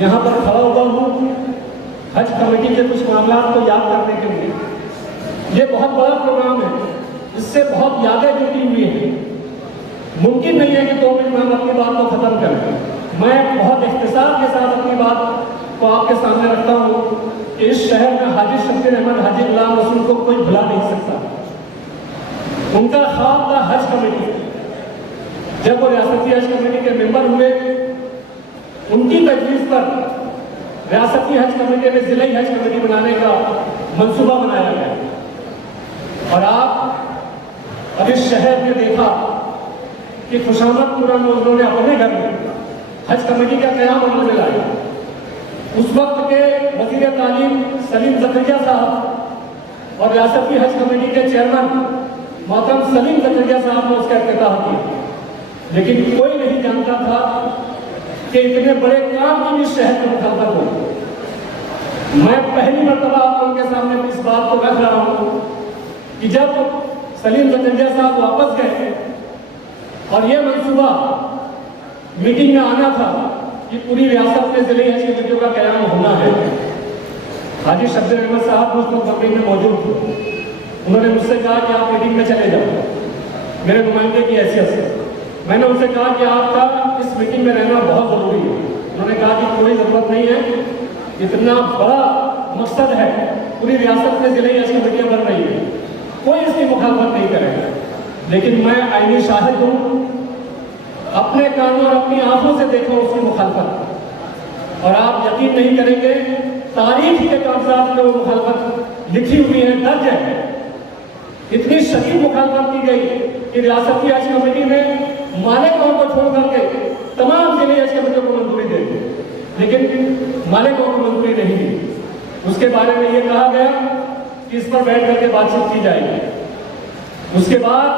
यहाँ पर खड़ा हुआ हूँ हज कमेटी के कुछ मामला को याद करने के लिए। ये बहुत बड़ा प्रोग्राम है, इससे बहुत यादें जुड़ी हुई हैं। मुमकिन नहीं है कि 2 मिनट में हम अपनी बात को खत्म करें। मैं बहुत इख्तिसार के साथ अपनी बात को आपके सामने रखता हूँ कि इस शहर में हाजी शब्बीर अहमद हाजी गुलाम रसूल को कोई भुला नहीं सकता। उनका ख्वाब था हज कमेटी। जब वो रियासती हज कमेटी के मेंबर हुए, उनकी तजवीज़ पर रियासती हज कमेटी में जिला हज कमेटी बनाने का मंसूबा बनाया गया। और आप अब इस शहर में देखा कि खुशामदपुरा में उन्होंने अपने घर में हज कमेटी का क़याम अमल में लाया। उस वक्त के वज़ीर तालीम सलीम ज़करिया साहब और रियासती हज कमेटी के चेयरमैन मोहतरम सलीम ज़करिया साहब ने उसका इफ्तिताह किया। लेकिन कोई नहीं जानता था कि इतने बड़े काम की भी शहर में मुखालफत हो। मैं पहली मरतबा आप लोगों के सामने इस बात को रख रहा हूँ कि जब सलीम ज़करिया साहब वापस गए और ये मंसूबा मीटिंग में आना था कि पूरी रियासत में जिले हज कमेटियों का क़याम होना है, हाजी शब्बीर अहमद साहब उस वक्त बम्बई में मौजूद थे। उन्होंने मुझसे कहा कि आप मीटिंग में चले जाओ, मेरे नुमाइंदे की हैसियत से। मैंने उनसे कहा कि आपका इस मीटिंग में रहना बहुत ज़रूरी है। उन्होंने कहा कि कोई ज़रूरत नहीं है, इतना बड़ा मकसद है, पूरी रियासत में जिले हज कमेटियाँ बन रही है, कोई इसकी मुखालफत नहीं करेगा। लेकिन मैं आईनी शाहिद हूँ, अपने कानों और अपनी आंखों से देखा उसकी मुखालफत। और आप यकीन नहीं करेंगे, तारीख के कागजात में वो मुखालफत लिखी हुई है, दर्ज है। इतनी शदीद मुखालफत की गई कि रियासती हज कमेटी ने मालिकों को छोड़ करके तमाम जिले हज कमेटियों को मंजूरी दे दी, लेकिन मालिकों को मंजूरी नहीं दी। उसके बारे में ये कहा गया कि इस पर बैठ करके बातचीत की जाएगी। उसके बाद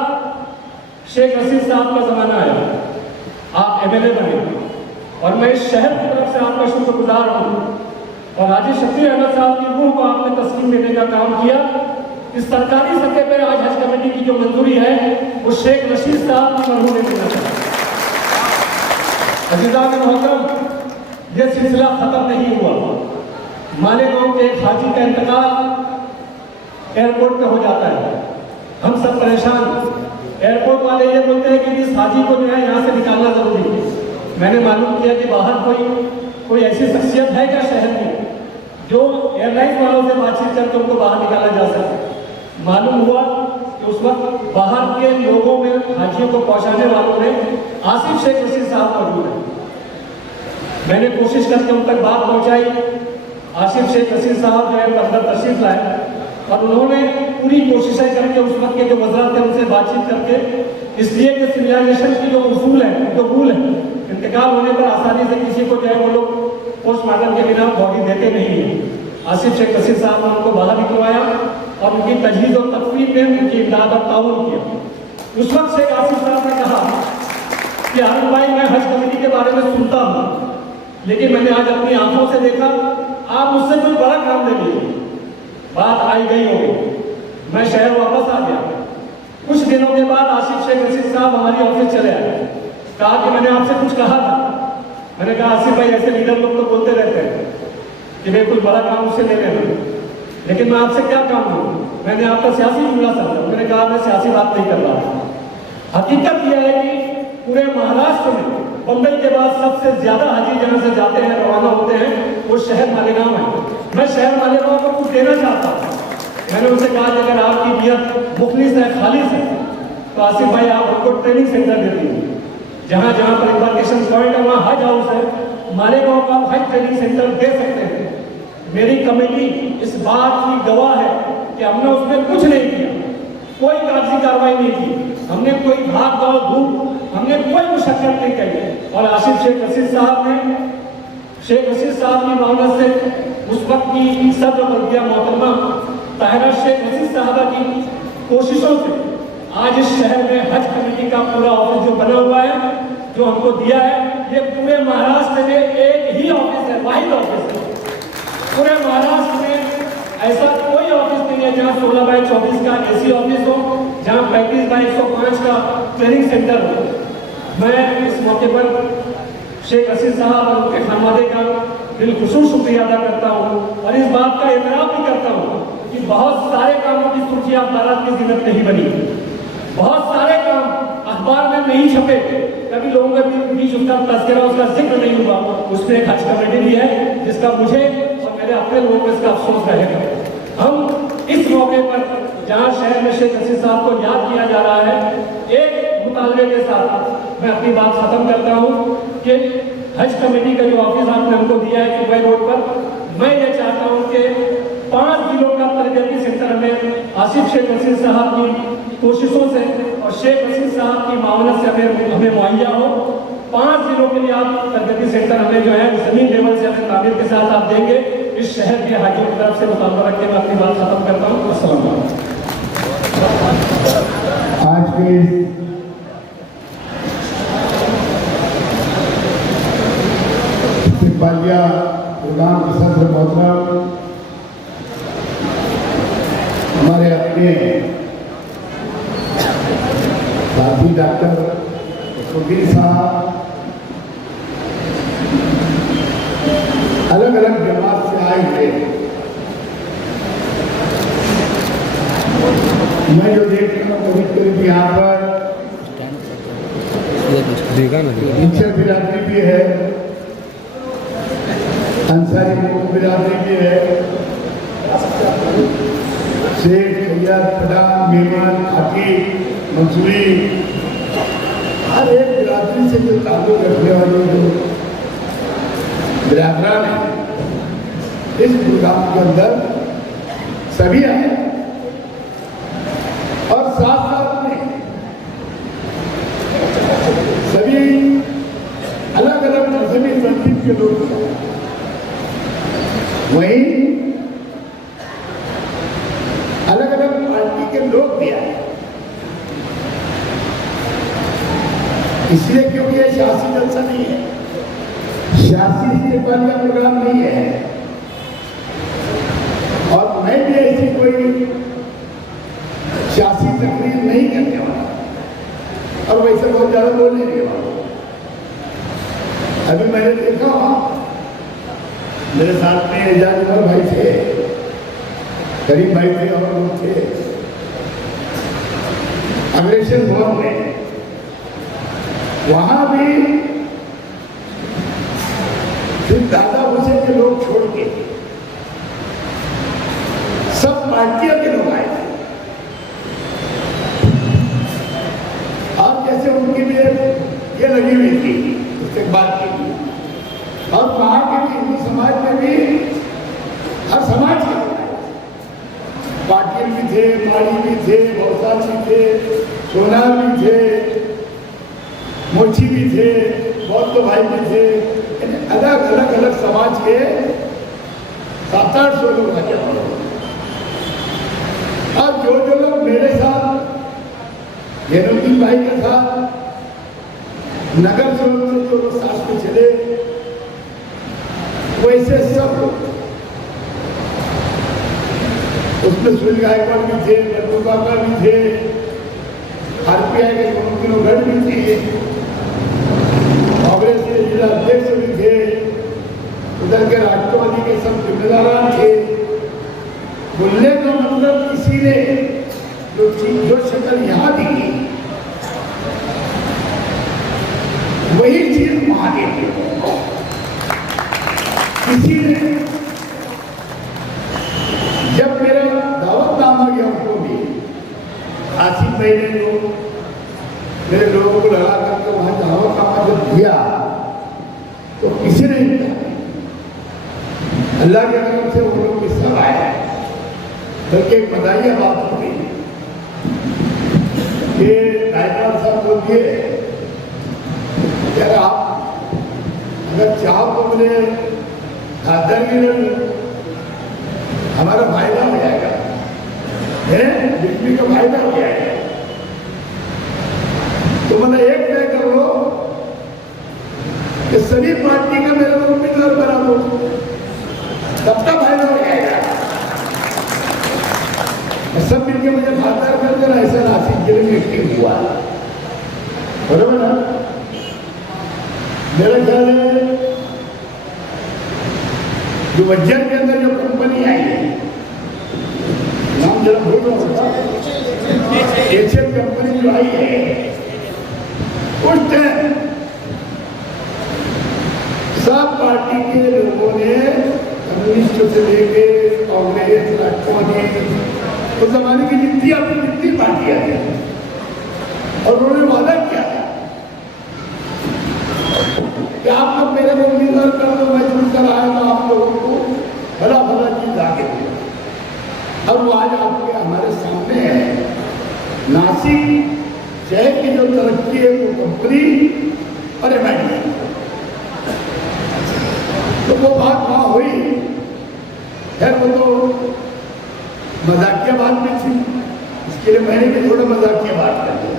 शेख रशीद साहब का ज़माना आया, आप MLA बने और मैं इस शहर की तरफ से आपका शुक्रगुजार हूँ। और हाजी शब्बीर अहमद साहब की रूह को आपने तस्लीम देने का काम किया। इस सरकारी सतह पर आज हज कमेटी की जो मंजूरी है वो शेख रशीद साहब की मरहूम ने देना चाहिए। अज़ीज़ान मोहतरम, ये सिलसिला खत्म नहीं हुआ। मालेगांव के एक हाजी का इंतकाल एयरपोर्ट पे हो जाता है, हम सब परेशान। एयरपोर्ट वाले ये बोलते हैं कि इस हाजी को जो है यहाँ से निकालना जरूरी है। मैंने मालूम किया कि बाहर कोई ऐसी शख्सियत है क्या शहर में जो एयरलाइन वालों से बातचीत करके उनको बाहर निकाला जा सके। मालूम हुआ कि उस वक्त बाहर के लोगों में हाजियों को पहुंचाने वालों में आसिफ शेख रशीद साहब मौजूद है। मैंने कोशिश करके उन तक बात पहुंचाई। आसिफ शेख रशीद साहब जो है अंदर तशरीफ लाए और उन्होंने पूरी कोशिशें करके उस वक्त के जो वज़रा थे उनसे बातचीत करके, इसलिए कि सिविलाइजेशन की जो उसूल है, जो रूल है, इंतकाल होने पर आसानी से किसी को जो है वो लोग पोस्टमार्टम के बिना बॉडी देते नहीं है। आसिफ शेख रशीद साहब ने उनको बाहर निकलवाया और उनकी तजवीज़ और तकफीर में उनकी इमदाद और ताउन किया। उस वक्त शेख आसिफ साहब ने कहा कि हारून भाई, मैं हज कमेटी के बारे में सुनता हूँ, लेकिन मैंने आज अपनी आंखों से देखा, आप मुझसे कोई बड़ा काम ले लीजिए। बात आई गई हो गई, मैं शहर वापस आ गया। कुछ दिनों के बाद आसिफ शेख रशीद साहब हमारी ऑफिस चले आए, कहा कि मैंने आपसे कुछ कहा था। मैंने कहा आसिफ भाई, ऐसे लीडर लोग तो बोलते रहते हैं कि मैं कोई बड़ा काम उससे ले लेना, लेकिन मैं आपसे क्या काम करूँ? मैंने आपका सियासी जुमला समझा। मैंने कहा मैं सियासी बात नहीं कर रहा। हकीकत यह है कि पूरे महाराष्ट्र में बम्बई के बाद सबसे ज्यादा हाजी जहाँ से जाते हैं, रवाना होते हैं, वो शहर मालेगांव है। मैं शहर मालेगांव को कुछ देना चाहता हूँ। मैंने उनसे कहा कि अगर आपकी नीयत मुखलिस है, खालिस है, तो आसिफ भाई आप उनको ट्रेनिंग सेंटर दे दीजिए। जहाँ जहाँ पर एम्बार्केशन पॉइंट है वहाँ हज हाउस है, मालेगांव का हज ट्रेनिंग सेंटर दे सकते हैं। मेरी कमेटी इस बात की गवाह है कि हमने उसमें कुछ नहीं किया, कोई कागजी कार्रवाई नहीं की, हमने कोई भाग दौड़ धूप, हमने कोई मुशक्कत नहीं करी। और आसिफ शेख रशीद साहब ने, शेख रशीद साहब की मामले से उस वक्त की सदर बल्दिया मोहतरमा ताहिरा शेख रशीद साहबा की कोशिशों से आज इस शहर में हज कमेटी का पूरा ऑफिस जो बना हुआ है, जो हमको दिया है, ये पूरे महाराष्ट्र में एक ही ऑफिस है, वाहिद ऑफिस है। पूरे महाराष्ट्र में ऐसा कोई ऑफिस नहीं है जहाँ 16/24 का AC ऑफिस हो, जहाँ 35/105 का ट्रेनिंग सेंटर हो। मैं इस मौके पर शेख रशीद साहब और उनके खानवादे का दिलखुशूस शुक्रिया अदा करता हूँ और इस बात का एतराफ़ भी करता हूँ कि बहुत सारे कामों की सूची अखबारात की ज़िम्मत नहीं बनी, बहुत सारे काम अखबार में नहीं छपे, कभी लोगों के बीच उसका तस्करा, उसका जिक्र नहीं हुआ। उसमें एक हज कमेटी भी है जिसका मुझे और मेरे अपने लोगों को इसका अफसोस रहेगा। हम इस मौके पर जहाँ शहर में शेख हसीन साहब को याद किया जा रहा है, एक मुतालबे के साथ मैं अपनी बात खत्म करता हूँ कि हज कमेटी का जो ऑफिस आपने हमको दिया है कि रोड पर, मैं ये चाहता हूँ कि 5 जिलों का तरबियती सेंटर में आसिफ शेख हसीन साहब की कोशिशों से और शेख हसीन साहब की मावनत से हमें मुहैया हो। 5 जिलों के लिए आप तरबियती सेंटर हमें जो है जमीन लेवल से हमें तामीर के साथ आप देंगे। इस शहर के हाकिम की तरफ से मुतालबा रख के मैं अपनी बात खत्म करता हूँ। अस्सलाम वालेकुम। आज के इस्तिकबालिया प्रोग्राम के सदर मोहतरम, हमारे अपने साथी डॉक्टर सुधीर साहब अलग अलग जमात से आए थे। मैं जो देख रहा हूँ करीब करीब यहाँ पर इंचर बिरादरी भी है, अंसारी बिरादरी भी है, शेख सैयद पठान मेमन खाकी मंसूरी, हर एक बिरादरी से जो ताल्लुक रखने वाले जो बिरादरान है इस प्रोग्राम के अंदर सभी आए और साथ साथ में सभी अलग अलग मजहबी तहजीब के लोग हैं। वहीं अलग अलग पार्टी के लोग भी आए, इसलिए क्योंकि ये सियासी जलसा नहीं है, सियासी इस्तेमाल का प्रोग्राम नहीं है और मैं भी ऐसी कोई सियासी तकरीर नहीं करने वाला और वैसे बहुत ज्यादा बोलने नहीं वाला। अभी मैंने देखा मेरे साथ में एजाज उमर भाई थे, करीम भाई थे और लोग थे अग्रेशन भवन में, वहां भी फिर दादा हुसैन के लोग छोड़ के सब पार्टियों के लोग आए थे और जैसे उनकी भी ये लगी हुई थी उसके बाद की, और वहां के भी हिंदू समाज में भी हर समाज के पाटिल भी थे, माड़ी भी थे, भौसाल भी थे, सोनार भी थे, मोची भी थे, बौद्ध भाई भी थे, अलग अलग अलग समाज के 700-800 लोग आगे और जो जो लोग मेरे साथ जैनुद्दीन भाई के साथ नगर से जो लोग साथ में चले वैसे सब लोग उसमें सुनील गायकवाड़ भी थे, नटू काका भी थे, आरपीआई के किलोगढ़ भी थे, कांग्रेस के जिला अध्यक्ष भी थे, उधर के राष्ट्रवादी के सब जिम्मेदार थे। बोलने का मतलब किसी ने जो शक्ल यहाँ दी वही चीज वहां दी। किसी ने जब मेरा दावतनामा गया उनको भी आसिफ भाई ने लोग मेरे लोगों को लगा करके वहां दावतनामा जब दिया तो किसी ने अल्लाह के तरफ से वो लोग सब आए, बल्कि एक बधाइया बात हो गई कि गायकवाड़ साहब बोलिए कि आप अगर चाहो तो मुझे खासदारी हमारा फायदा हो जाएगा, बिजली का फायदा हो जाएगा, तो मैंने एक तय कर लो कि सभी पार्टी का मेरे को उम्मीदवार बना दो, तब तक फायदा हो जाएगा। सब मिलकर मुझे खासदार कर देना, ऐसा नासिक जिले में एक्टिव हुआ, बरोबर ना? मेरा ख्याल है जो वज्जर के अंदर जो कंपनी आई है, नाम जरा भूल रहा हूँ, एशियन कंपनी जो आई है, उस टाइम सब पार्टी के लोगों ने, कम्युनिस्ट से लेके कांग्रेस, राष्ट्रवादी, उस जमाने की जितनी पार्टियां थी, और उन्होंने वादा किया कि आप लोग मेरे को उम्मीदवार कर दो, मैं चुनकर आया तो आप लोगों को भला भला चीज आगे दूंगा। और वो आज आपके हमारे सामने है। नासिक शहर की जो तरक्की है वो कंपनी और एमआईटी, तो वो बात वहां हुई है, वो तो मजाकिया बात भी थी, इसके लिए मैंने भी थोड़ा मजाकिया बात कर दिया।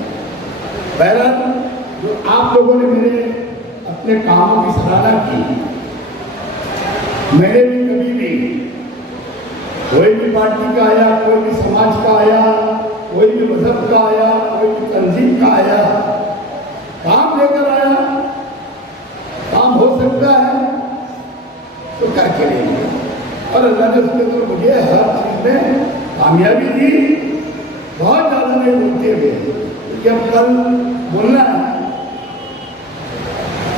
बहरहाल जो आप लोगों ने मेरे अपने कामों की सराहना की, मैंने भी कभी भी कोई भी पार्टी का आया, कोई भी समाज का आया, कोई भी मजहब का आया, कोई भी तंजीम का आया, काम लेकर आया, काम हो सकता है तो करके लेंगे, और अल्लाह ने उसके अंदर मुझे हर चीज में कामयाबी दी, बहुत ज्यादा नहीं बोलते हुए, क्योंकि अब कल बोलना है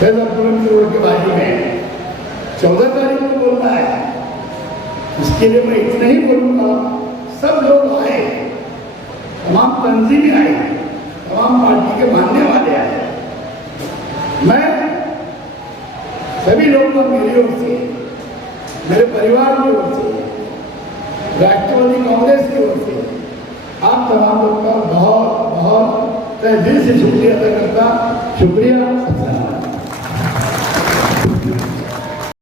रोड के बाजू में 14 तारीख को बोलना है। इसके लिए मैं इतना ही बोलूँगा, सब लोग आए, तमाम तंजीमें आई, तमाम पार्टी के मानने वाले आए, मैं सभी लोगों को मेरी ओर से, मेरे परिवार की ओर से, राष्ट्रवादी कांग्रेस की ओर से आप तमाम लोग का बहुत बहुत तहे दिल से शुक्रिया अदा करता। शुक्रिया।